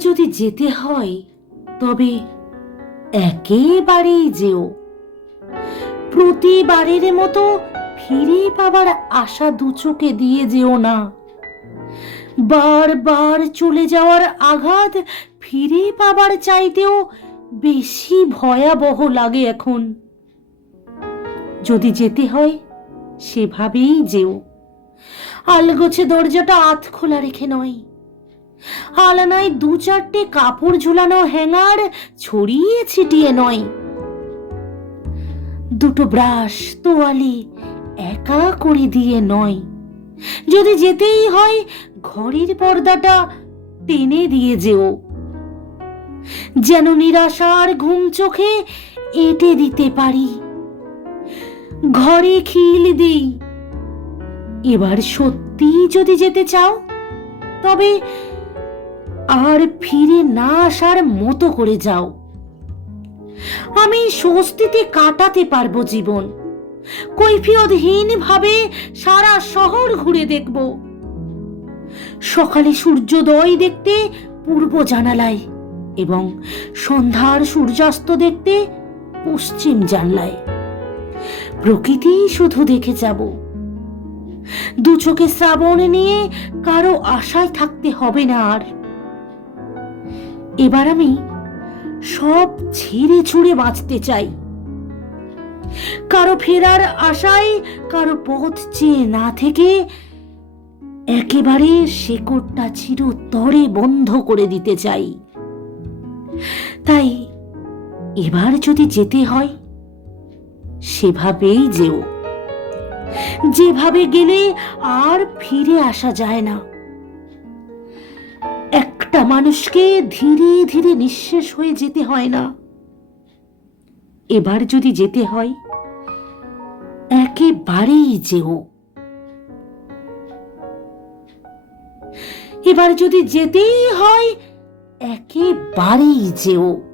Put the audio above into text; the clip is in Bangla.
যদি যেতে হয়, তবে একেবারেই যেও। প্রতিবারের মতো ফিরে পাবার আশা দু চোখে দিয়ে যেও না। বারবার চলে যাওয়ার আঘাত ফিরে পাবার চাইতেও বেশি ভয়াবহ লাগে এখন। যদি যেতে হয়, সেভাবেই যেও। আলগোছে দরজাটা আধ খোলা রেখে নয়। আলানায় দু চারটে কাপড় ঝুলানো হ্যাঙ্গার ছড়িয়ে ছিটিয়ে নয়। দুটো ব্রাশ তোয়ালি একা করে দিয়ে নয়। যদি যেতেই হয় ঘরের পর্দাটা টেনে দিয়ে যেও। যেন নিরাশার ঘুম চোখে এঁটে দিতে পারি। ঘরে খিল দিই। এবার সত্যি যদি যেতে চাও, তবে আর ফিরে না আসার মতো করে যাও। আমি স্বস্তিতে কাটাতে পারব জীবন। কৈফিয়তহীন ভাবে সারা শহর ঘুরে দেখব। সকালে সূর্যোদয় দেখতে পূর্ব জানালায় এবং সন্ধ্যার সূর্যাস্ত দেখতে পশ্চিম জানলায়। প্রকৃতি শুধু দেখে যাব। দু চোখে শ্রাবণ নিয়ে কারও আশায় থাকতে হবে না আর। এবার আমি সব ছেড়ে ছুড়ে বাঁচতে চাই। কারও ফেরার আশায়, কারও পথ চেয়ে না থেকে একেবারে শেকড়টা চিরতরে বন্ধ করে দিতে চাই। তাই এবার যদি যেতে হয়, সেভাবেই যেও। যেভাবে গেলে আর ফিরে আসা যায় না। একটা মানুষকে ধীরে ধীরে নিঃশেষ হয়ে যেতে হয় না। এবার যদি যেতে হয়, একেবারেই যেও। এবার যদি যেতেই হয়, একেবারেই যেও।